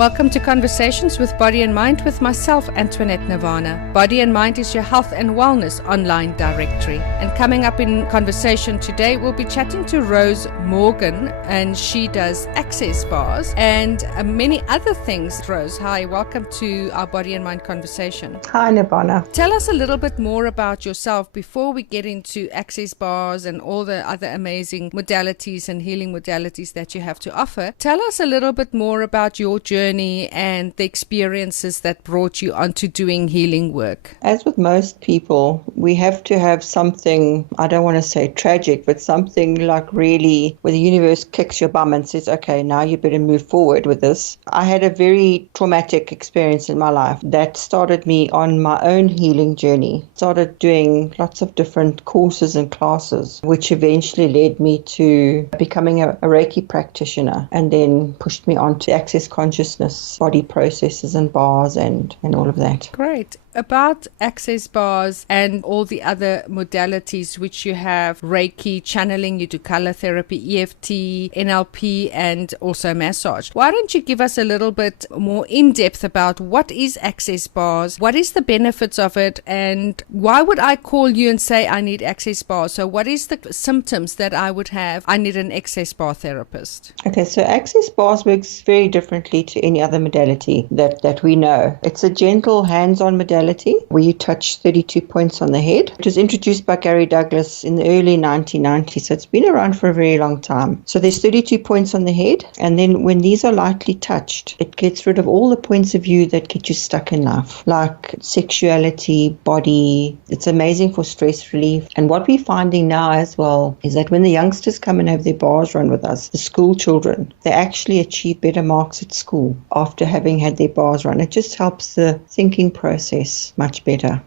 Welcome to Conversations with Body and Mind with myself, Antoinette Nirvana. Body and Mind is your health and wellness online directory. And coming up in conversation today, we'll be chatting to Rose Morgan, and she does access bars and many other things. Rose, hi, welcome to our Body and Mind conversation. Hi, Nirvana. Tell us a little bit more about yourself before we get into access bars and all the other amazing modalities and healing modalities that you have to offer. Tell us a little bit more about your journey and the experiences that brought you onto doing healing work. As with most people, we have to have something, I don't want to say tragic, but something like really where the universe kicks your bum and says, okay, now you better move forward with this. I had a very traumatic experience in my life that started me on my own healing journey. Started doing lots of different courses and classes, which eventually led me to becoming a Reiki practitioner, and then pushed me on to access consciousness, body processes and bars and all of that. Great. About access bars and all the other modalities which you have, Reiki, channeling, you do color therapy, EFT, NLP, and also massage. Why don't you give us a little bit more in-depth about what is access bars, what is the benefits of it, and why would I call you and say I need access bars? So what is the symptoms that I would have? I need an access bar therapist. Okay, so access bars works very differently to any other modality that we know. It's a gentle hands-on modality where you touch 32 points on the head. It was introduced by Gary Douglas in the early 1990s, so it's been around for a very long time. So there's 32 points on the head, and then when these are lightly touched, it gets rid of all the points of view that get you stuck in life, like sexuality, body. It's amazing for stress relief. And what we're finding now as well is that when the youngsters come and have their bars run with us, the school children, they actually achieve better marks at school after having had their bars run. It just helps the thinking process much better.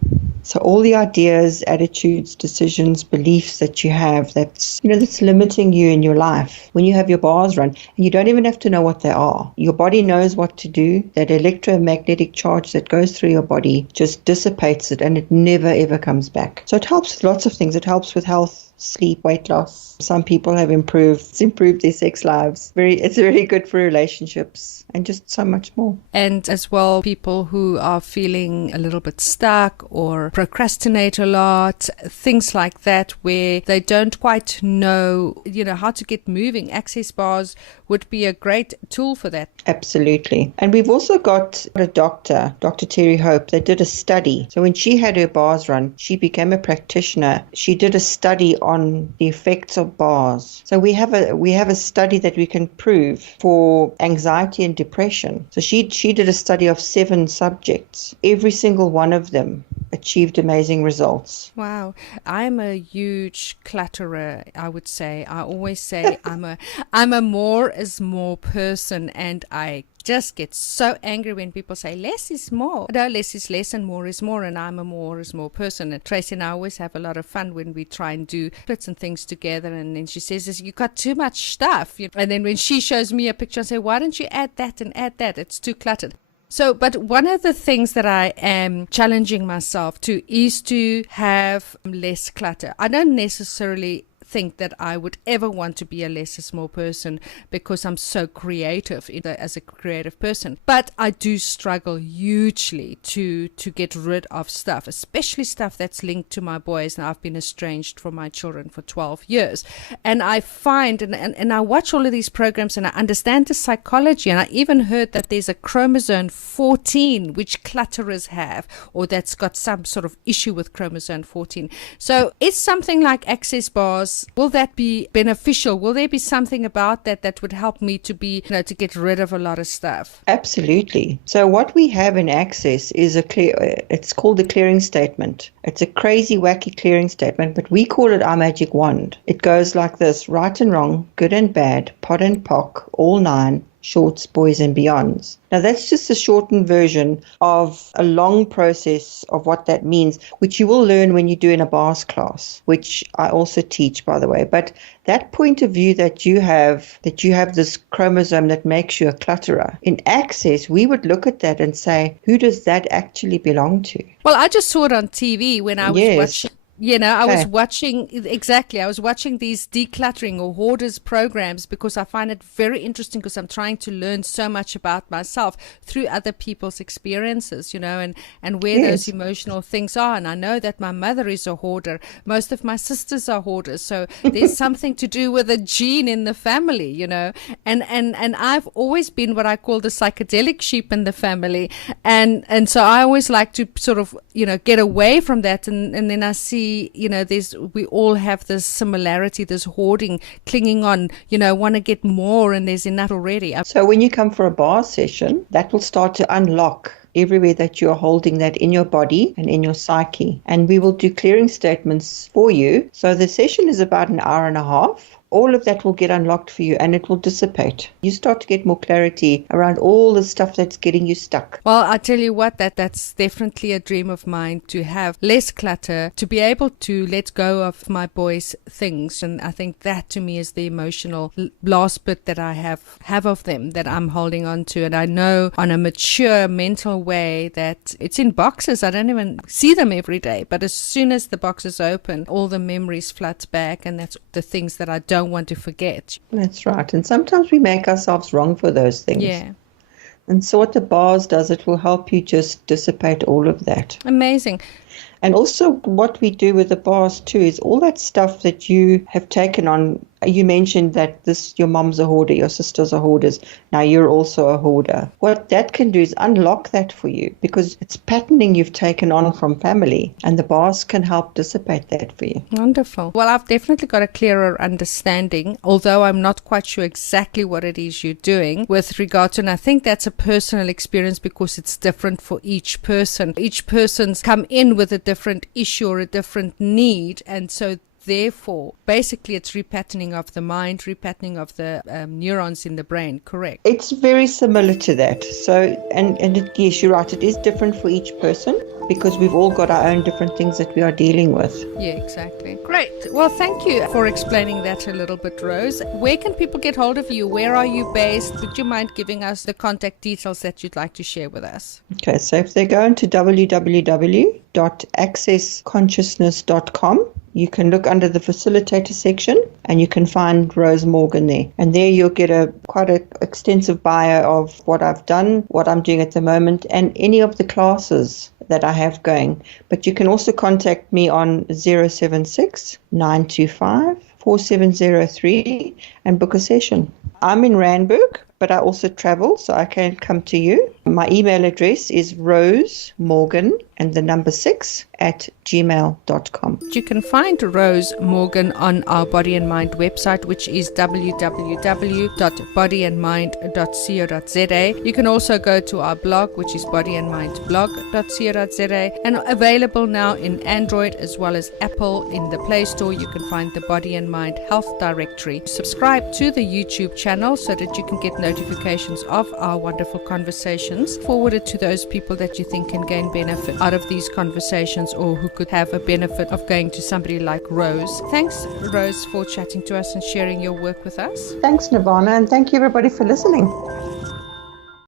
So all the ideas, attitudes, decisions, beliefs that you have that's limiting you in your life, when you have your bars run, and you don't even have to know what they are. Your body knows what to do. That electromagnetic charge that goes through your body just dissipates it, and it never ever comes back. So it helps with lots of things. It helps with health, sleep, weight loss. Some people have improved their sex lives. It's very good for relationships and just so much more. And as well, people who are feeling a little bit stuck or procrastinate a lot, things like that, where they don't quite know, how to get moving. Access bars would be a great tool for that. Absolutely. And we've also got a doctor, Dr. Terry Hope, that did a study. So when she had her bars run, she became a practitioner. She did a study on the effects of bars. So we have a study that we can prove for anxiety and depression. So she did a study of 7 subjects. Every single one of them achieved amazing results. Wow. I'm a huge clutterer, I would say. I always say I'm a more is more person, and I just get so angry when people say less is more. No, less is less and more is more, and I'm a more is more person. And Tracy and I always have a lot of fun when we try and do bits and things together, and then she says, you got too much stuff. And then when she shows me a picture, I say, why don't you add that and add that? It's too cluttered. So, but one of the things that I am challenging myself to is to have less clutter. I don't necessarily think that I would ever want to be a less is more person because I'm so creative as a creative person. But I do struggle hugely to get rid of stuff, especially stuff that's linked to my boys. Now, I've been estranged from my children for 12 years. And I find, and I watch all of these programs and I understand the psychology, and I even heard that there's a chromosome 14 which clutterers have, or that's got some sort of issue with chromosome 14. So it's something like access bars. Will that be beneficial? Will there be something about that would help me to to get rid of a lot of stuff? Absolutely. So what we have in Access is it's called the clearing statement. It's a crazy, wacky clearing statement, but we call it our magic wand. It goes like this: right and wrong, good and bad, pot and pock, all 9, shorts, boys and beyonds. Now that's just a shortened version of a long process of what that means, which you will learn when you do in a bars class, which I also teach, by the way. But that point of view that you have this chromosome that makes you a clutterer, in Access, we would look at that and say, who does that actually belong to? Well, I just saw it on TV when I was watching I was Okay. watching, exactly, I was watching these decluttering or hoarders programs because I find it very interesting because I'm trying to learn so much about myself through other people's experiences, and where those Yes. emotional things are. And I know that my mother is a hoarder. Most of my sisters are hoarders. So there's something to do with a gene in the family, and I've always been what I call the psychedelic sheep in the family. And so I always like to sort of, get away from that. And then I see, we all have this similarity, this hoarding, clinging on, want to get more, and there's enough already. So when you come for a bar session, that will start to unlock everywhere that you're holding that in your body and in your psyche. And we will do clearing statements for you. So the session is about an hour and a half. All of that will get unlocked for you and it will dissipate. You start to get more clarity around all the stuff that's getting you stuck. Well, I tell you what, that's definitely a dream of mine, to have less clutter, to be able to let go of my boys' things. And I think that to me is the emotional last bit that I have of them that I'm holding on to. And I know on a mature mental way that it's in boxes. I don't even see them every day. But as soon as the boxes open, all the memories flood back. And that's the things that I don't want to forget. That's right. And sometimes we make ourselves wrong for those things. Yeah. And so what the bars does, it will help you just dissipate all of that. Amazing. And also what we do with the bars too is all that stuff that you have taken on. You mentioned that your mom's a hoarder, your sisters are hoarders. Now you're also a hoarder. What that can do is unlock that for you because it's patterning you've taken on from family, and the bars can help dissipate that for you. Wonderful. Well, I've definitely got a clearer understanding, although I'm not quite sure exactly what it is you're doing with regard to, and I think that's a personal experience because it's different for each person. Each person's come in with a different issue or a different need, and so therefore, basically, it's repatterning of the mind, repatterning of the neurons in the brain, correct? It's very similar to that. So, yes, you're right. It is different for each person because we've all got our own different things that we are dealing with. Yeah, exactly. Great. Well, thank you for explaining that a little bit, Rose. Where can people get hold of you? Where are you based? Would you mind giving us the contact details that you'd like to share with us? Okay, so if they go into www.accessconsciousness.com, you can look under the facilitator section and you can find Rose Morgan there. And there you'll get quite an extensive bio of what I've done, what I'm doing at the moment, and any of the classes that I have going. But you can also contact me on 076 925 4703 and book a session. I'm in Randburg, but I also travel, so I can come to you. My email address is rosemorgan and the number 6 at gmail.com. You can find Rose Morgan on our Body and Mind website, which is www.bodyandmind.co.za. You can also go to our blog, which is bodyandmindblog.co.za, and available now in Android as well as Apple. In the Play Store, you can find the Body and Mind Health Directory. Subscribe to the YouTube channel so that you can get notifications of our wonderful conversations. Forward it to those people that you think can gain benefit out of these conversations or who could have a benefit of going to somebody like Rose. Thanks, Rose, for chatting to us and sharing your work with us. Thanks, Nirvana, and thank you everybody for listening.